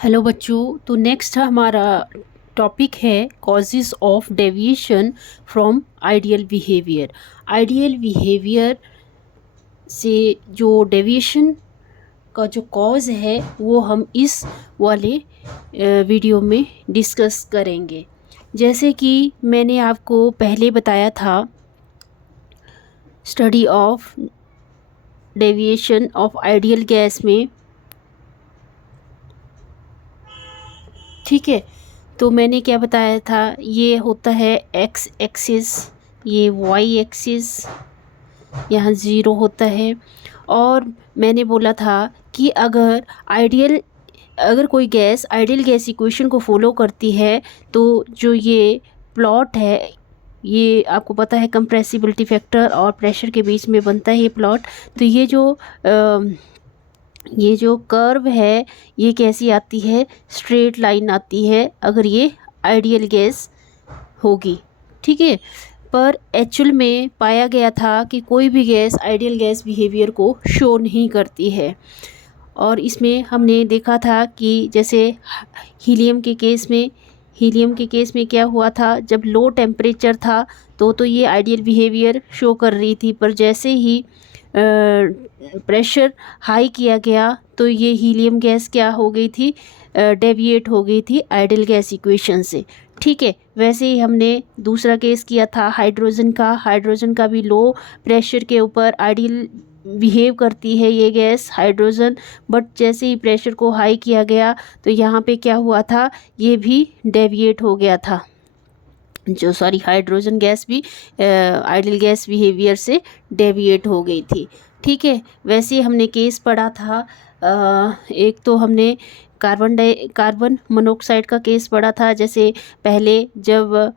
Hello बच्चों। तो next हमारा टॉपिक है causes of deviation from ideal behaviour. Ideal behaviour से जो डेविएशन का जो कॉज है वो हम इस वाले वीडियो में डिस्कस करेंगे। जैसे कि मैंने आपको पहले बताया था, study of deviation of ideal gas में, ठीक है। तो मैंने क्या बताया था, ये होता है एक्स एक्सिस, ये वाई एक्सिस, यहाँ ज़ीरो होता है। और मैंने बोला था कि अगर कोई गैस आइडियल गैस इक्वेशन को फॉलो करती है तो जो ये प्लॉट है, ये आपको पता है कंप्रेसिबिलिटी फैक्टर और प्रेशर के बीच में बनता है ये प्लॉट। तो ये जो कर्व है ये कैसी आती है, स्ट्रेट लाइन आती है अगर ये आइडियल गैस होगी, ठीक है। पर एक्चुअल में पाया गया था कि कोई भी गैस आइडियल गैस बिहेवियर को शो नहीं करती है। और इसमें हमने देखा था कि जैसे हीलियम के केस में क्या हुआ था, जब लो टेम्परेचर था तो ये आइडियल बिहेवियर शो कर रही थी, पर जैसे ही प्रेशर हाई किया गया तो ये हीलियम गैस क्या हो गई थी, डेविएट हो गई थी आइडियल गैस इक्वेशन से, ठीक है। वैसे ही हमने दूसरा केस किया था हाइड्रोजन का भी लो प्रेशर के ऊपर आइडियल बिहेव करती है ये गैस हाइड्रोजन, बट जैसे ही प्रेशर को हाई किया गया तो यहाँ पे क्या हुआ था, ये भी डेविएट हो गया था। हाइड्रोजन गैस भी आइडियल गैस बिहेवियर से डेविएट हो गई थी, ठीक है। वैसे ही हमने केस पढ़ा था, एक तो हमने कार्बन मोनोऑक्साइड का केस पढ़ा था। जैसे पहले जब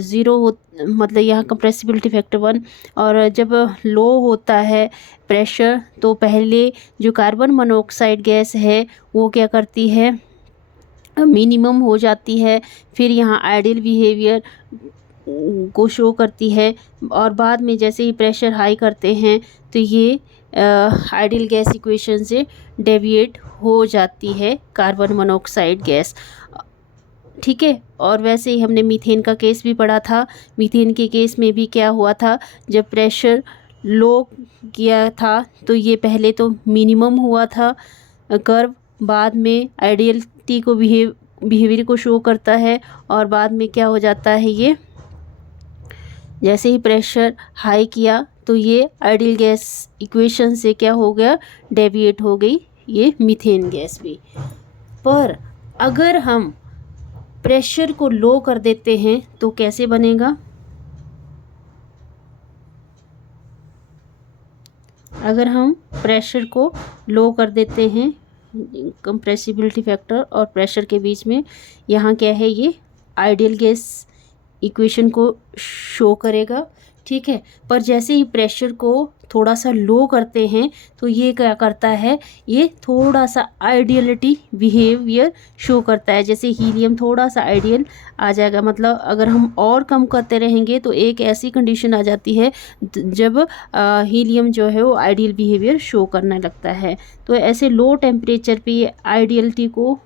ज़ीरो हो, मतलब यहाँ कंप्रेसिबिलिटी फैक्टर 1, और जब लो होता है प्रेशर तो पहले जो कार्बन मोनोऑक्साइड गैस है वो क्या करती है, मिनिमम हो जाती है, फिर यहाँ आइडियल बिहेवियर को शो करती है। और बाद में जैसे ही प्रेशर हाई करते हैं तो ये आइडियल गैस इक्वेशन से डेविएट हो जाती है कार्बन मोनोऑक्साइड गैस, ठीक है। और वैसे ही हमने मीथेन का केस भी पढ़ा था। मीथेन के केस में भी क्या हुआ था, जब प्रेशर लो किया था तो ये पहले तो मिनिमम हुआ था कर्व, बाद में आइडियलिटी को बिहेवियर को शो करता है, और बाद में क्या हो जाता है, ये जैसे ही प्रेशर हाई किया तो ये आइडियल गैस इक्वेशन से क्या हो गया, डेविएट हो गई ये मीथेन गैस भी। पर अगर हम प्रेशर को लो कर देते हैं तो कैसे बनेगा, अगर हम प्रेशर को लो कर देते हैं, कंप्रेसिबिलिटी फैक्टर और प्रेशर के बीच में, यहाँ क्या है, ये आइडियल गैस इक्वेशन को शो करेगा, ठीक है। पर जैसे ही प्रेशर को थोड़ा सा लो करते हैं तो ये क्या करता है, ये थोड़ा सा आइडियलिटी बिहेवियर शो करता है। जैसे हीलियम थोड़ा सा आइडियल आ जाएगा, मतलब अगर हम और कम करते रहेंगे तो एक ऐसी कंडीशन आ जाती है जब हीलियम जो है वो आइडियल बिहेवियर शो करने लगता है। तो ऐसे लो टेम्परेचर पे ये आइडियलिटी को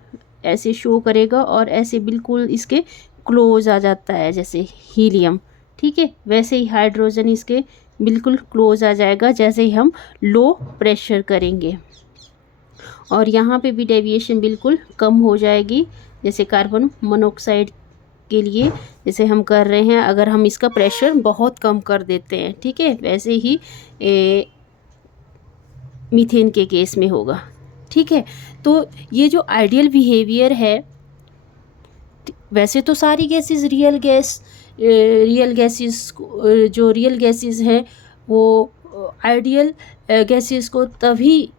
ऐसे शो करेगा और ऐसे बिल्कुल इसके क्लोज आ जाता है जैसे हीलियम, ठीक है। वैसे ही हाइड्रोजन इसके बिल्कुल क्लोज आ जाएगा जैसे ही हम लो प्रेशर करेंगे, और यहाँ पे भी डेविएशन बिल्कुल कम हो जाएगी, जैसे कार्बन मोनोऑक्साइड के लिए जैसे हम कर रहे हैं, अगर हम इसका प्रेशर बहुत कम कर देते हैं, ठीक है। वैसे ही मीथेन के केस में होगा, ठीक है। तो ये जो आइडियल बिहेवियर है, वैसे तो सारी गैसेस रियल गैसेस हैं वो आइडियल गैसेस को तभी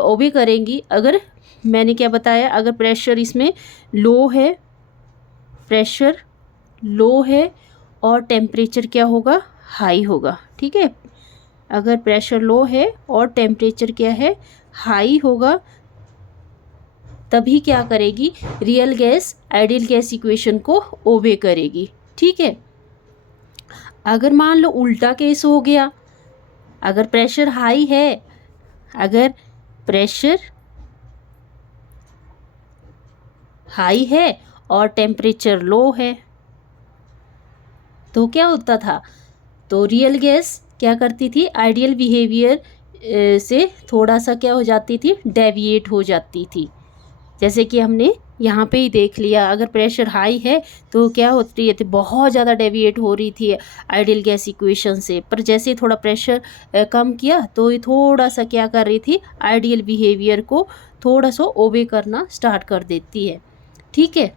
ओबे करेंगी अगर, मैंने क्या बताया, अगर प्रेशर इसमें लो है और टेम्परेचर क्या होगा, हाई होगा, ठीक है। अगर प्रेशर लो है और टेम्परेचर क्या है, हाई होगा, तभी क्या करेगी, real gas ideal gas equation को ओबे करेगी, ठीक है। अगर मान लो उल्टा केस हो गया, अगर प्रेशर हाई है, अगर प्रेशर हाई है और टेम्परेचर लो है, तो क्या होता था, तो रियल गैस क्या करती थी, आइडियल बिहेवियर से थोड़ा सा क्या हो जाती थी, डेविएट हो जाती थी। जैसे कि हमने यहाँ पे ही देख लिया, अगर प्रेशर हाई है तो क्या होती है, बहुत ज़्यादा डेविएट हो रही थी आइडियल गैस इक्वेशन से, पर जैसे थोड़ा प्रेशर कम किया तो ये थोड़ा सा क्या कर रही थी, आइडियल बिहेवियर को थोड़ा सा ओबे करना स्टार्ट कर देती है। ठीक है,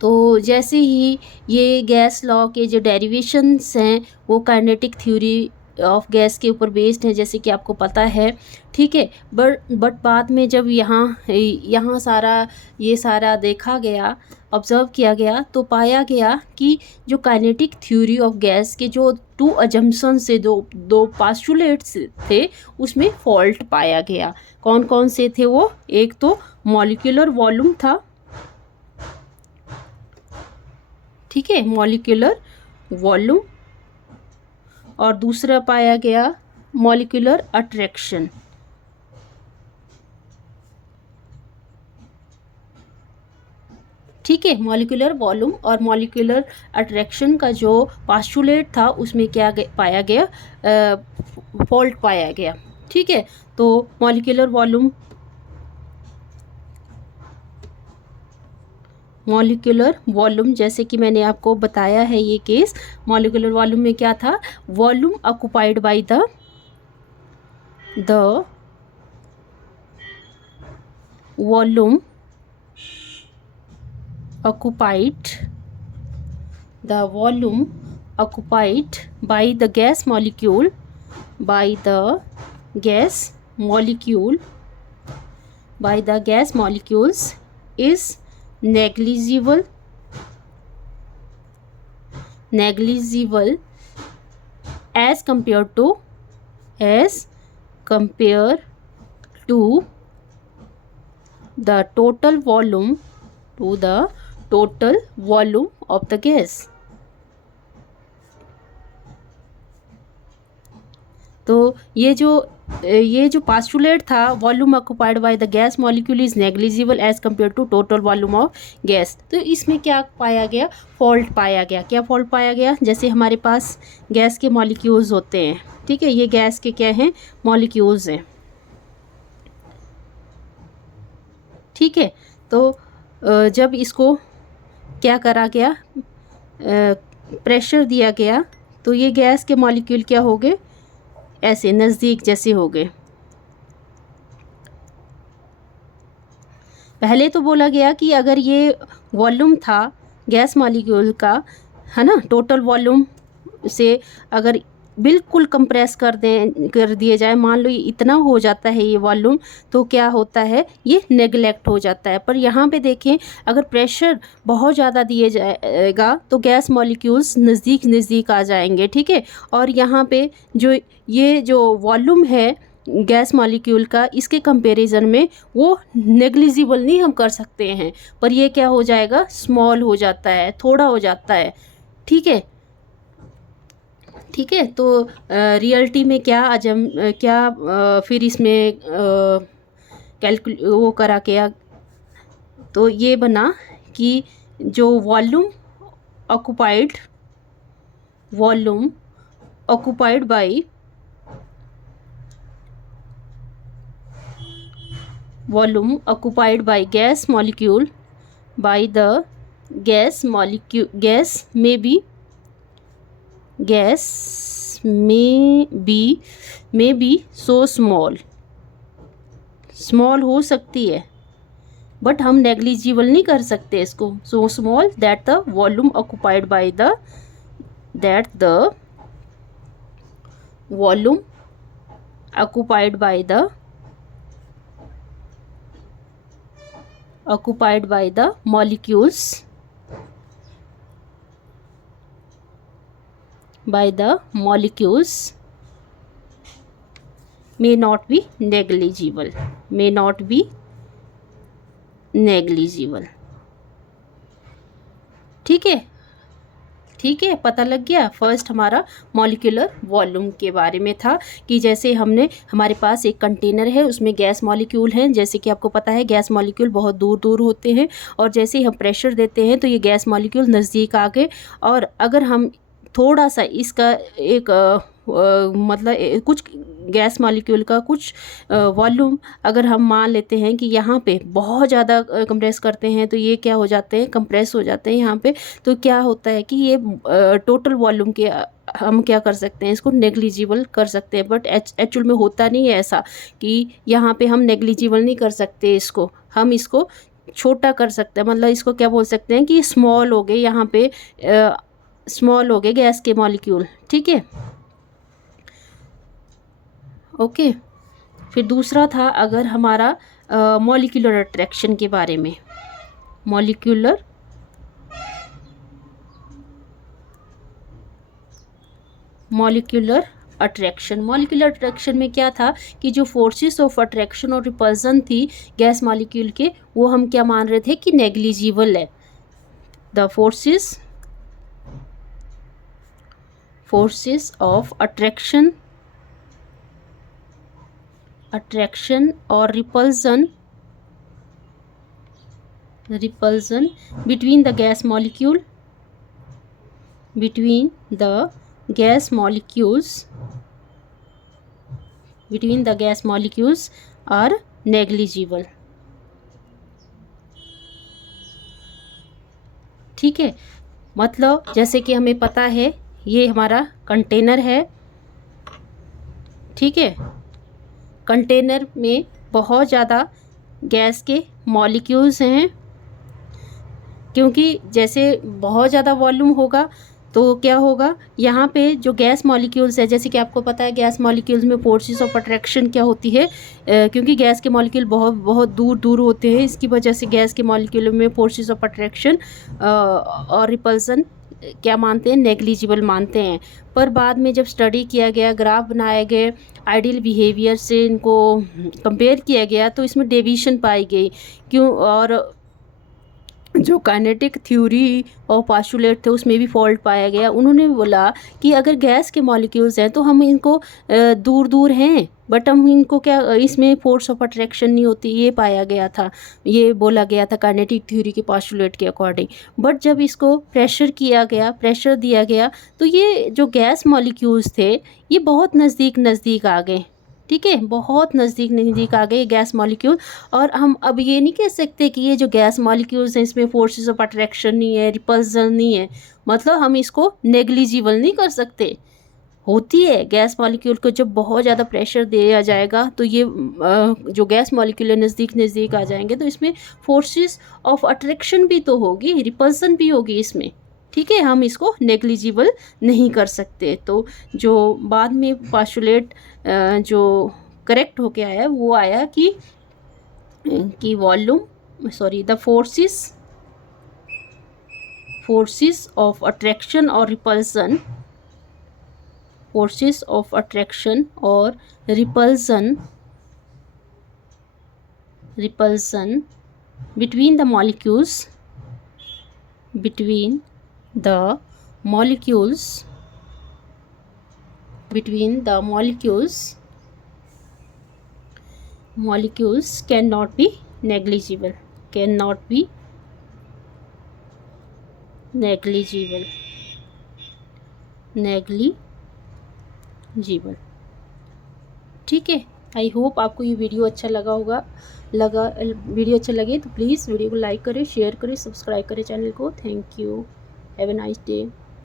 तो जैसे ही ये गैस लॉ के जो डेरिवेशंस हैं वो काइनेटिक थ्योरी ऑफ गैस के ऊपर बेस्ड है, जैसे कि आपको पता है। ठीक है, बट बाद में जब यहाँ सारा देखा गया, ऑब्जर्व किया गया, तो पाया गया कि जो काइनेटिक थ्योरी ऑफ गैस के जो 2 अजम्पशन से दो पास्टुलेट्स थे, उसमें फॉल्ट पाया गया। कौन कौन से थे वो, एक तो मॉलिक्यूलर वॉल्यूम था, ठीक है, मॉलिक्यूलर वॉल्यूम, और दूसरा पाया गया मॉलिक्यूलर अट्रैक्शन। ठीक है, मॉलिक्यूलर वॉल्यूम और मॉलिक्यूलर अट्रैक्शन का जो पास्टुलेट था उसमें क्या पाया गया, फॉल्ट पाया गया। ठीक है, तो मॉलिक्यूलर वॉल्यूम जैसे कि मैंने आपको बताया है ये केस, मॉलिक्यूलर वॉल्यूम में क्या था, volume occupied by the volume occupied by the gas molecule is negligible as compared to the total volume of the gas। तो ये जो पास्टुलेट था, volume occupied by the gas molecule is negligible as compare to total volume of gas, तो इसमें क्या पाया गया, fault पाया गया। क्या फॉल्ट पाया गया, जैसे हमारे पास गैस के मॉलिक्यूल्स होते हैं, ठीक है, ये गैस के क्या हैं, मॉलिक्यूल्स हैं। ठीक है, तो जब इसको क्या करा गया, प्रेशर दिया गया, तो ये गैस के मॉलिक्यूल क्या हो गए, ऐसे नज़दीक जैसे हो गए। पहले तो बोला गया कि अगर ये वॉल्यूम था गैस मॉलिक्यूल का, है ना, टोटल वॉल्यूम से अगर बिल्कुल कंप्रेस कर दिए जाए, मान लो ये इतना हो जाता है ये वॉल्यूम, तो क्या होता है, ये नेगलेक्ट हो जाता है। पर यहाँ पे देखें, अगर प्रेशर बहुत ज़्यादा दिए जाएगा तो गैस मॉलिक्यूल्स नज़दीक आ जाएंगे। ठीक है, और यहाँ पे जो वॉल्यूम है गैस मॉलिक्यूल का, इसके कंपैरिजन में वो नेग्लिजिबल नहीं हम कर सकते हैं, पर ये क्या हो जाएगा, स्मॉल हो जाता है, थोड़ा हो जाता है। ठीक है, तो रियलिटी में फिर इसमें वो करा क्या, तो ये बना कि जो volume occupied by gas molecule may be so small हो सकती है, बट हम नेग्लिजिबल नहीं कर सकते इसको, so small that the volume occupied by the molecules may not be negligible। ठीक है, ठीक है, पता लग गया। फर्स्ट हमारा मॉलिक्यूलर वॉल्यूम के बारे में था कि जैसे हमारे पास एक कंटेनर है, उसमें गैस मॉलिक्यूल हैं। जैसे कि आपको पता है गैस मॉलिक्यूल बहुत दूर दूर होते हैं, और जैसे ही हम प्रेशर देते हैं तो ये गैस मॉलिक्यूल नज़दीक आ गए। और अगर हम थोड़ा सा इसका एक मतलब कुछ गैस मॉलिक्यूल का कुछ वॉल्यूम अगर हम मान लेते हैं कि यहाँ पे बहुत ज़्यादा कंप्रेस करते हैं, तो ये क्या हो जाते हैं, कंप्रेस हो जाते हैं यहाँ पे। तो क्या होता है कि ये टोटल वॉल्यूम के हम क्या कर सकते हैं, इसको नेग्लिजिबल कर सकते हैं। बट एक्चुअल में होता नहीं है ऐसा कि यहाँ पे हम नेग्लिजिबल नहीं कर सकते इसको, हम इसको छोटा कर सकते हैं। मतलब इसको क्या बोल सकते हैं कि स्मॉल हो गए, यहाँ पे स्मॉल हो गए गैस के मॉलिक्यूल। ठीक है, ओके। फिर दूसरा था अगर हमारा मॉलिक्यूलर अट्रैक्शन के बारे में। मॉलिक्यूलर अट्रैक्शन में क्या था कि जो फोर्सेस ऑफ अट्रैक्शन और रिपल्सन थी गैस मॉलिक्यूल के, वो हम क्या मान रहे थे कि नेग्लिजिबल है। द फोर्सेस ऑफ अट्रैक्शन और repulsion between the gas molecules are negligible। ठीक है, मतलब जैसे कि हमें पता है ये हमारा कंटेनर है। ठीक है, कंटेनर में बहुत ज़्यादा गैस के मॉलिक्यूल्स हैं, क्योंकि जैसे बहुत ज़्यादा वॉल्यूम होगा तो क्या होगा, यहाँ पे जो गैस मॉलिक्यूल्स है, जैसे कि आपको पता है गैस मॉलिक्यूल्स में फोर्सेस ऑफ अट्रैक्शन क्या होती है, क्योंकि गैस के मॉलिक्यूल बहुत बहुत दूर दूर होते हैं, इसकी वजह से गैस के मॉलिक्यूल में फोर्सेस ऑफ अट्रैक्शन और रिपल्सन क्या मानते हैं, नेग्लिजिबल मानते हैं। पर बाद में जब स्टडी किया गया, ग्राफ बनाए गए, आइडियल बिहेवियर से इनको कंपेयर किया गया, तो इसमें डेविएशन पाई गई। क्यों? और जो काइनेटिक थ्योरी और पोस्टुलेट थे उसमें भी फॉल्ट पाया गया। उन्होंने बोला कि अगर गैस के मॉलिक्यूल्स हैं तो हम इनको दूर दूर हैं, बट हम इनको क्या, इसमें फोर्स ऑफ अट्रैक्शन नहीं होती, ये पाया गया था, ये बोला गया था काइनेटिक थ्योरी के पोस्टुलेट के अकॉर्डिंग। बट जब इसको प्रेशर दिया गया तो ये जो गैस मॉलिक्यूल्स थे ये बहुत नज़दीक आ गए। ठीक है, बहुत नज़दीक आ गए गैस मॉलिक्यूल। और हम अब ये नहीं कह सकते कि ये जो गैस मॉलिक्यूल्स हैं इसमें फोर्सेस ऑफ अट्रैक्शन नहीं है, रिपल्सन नहीं है, मतलब हम इसको नेग्लिजिबल नहीं कर सकते। होती है गैस मॉलिक्यूल को जब बहुत ज़्यादा प्रेशर दिया जाएगा तो ये जो गैस मॉलिक्यूल नज़दीक आ जाएंगे, तो इसमें फोर्सेस ऑफ अट्रैक्शन भी तो होगी, रिपल्सन भी होगी इसमें। ठीक है, हम इसको नेग्लिजिबल नहीं कर सकते। तो जो बाद में पोस्टुलेट जो करेक्ट होके आया वो आया कि द फोर्सेस ऑफ अट्रैक्शन और repulsion between the molecules cannot be negligible। ठीक है, आई होप आपको ये वीडियो अच्छा वीडियो अच्छा लगे तो प्लीज़ वीडियो को लाइक करें, शेयर करें, सब्सक्राइब करें चैनल को। Thank you, have a nice day.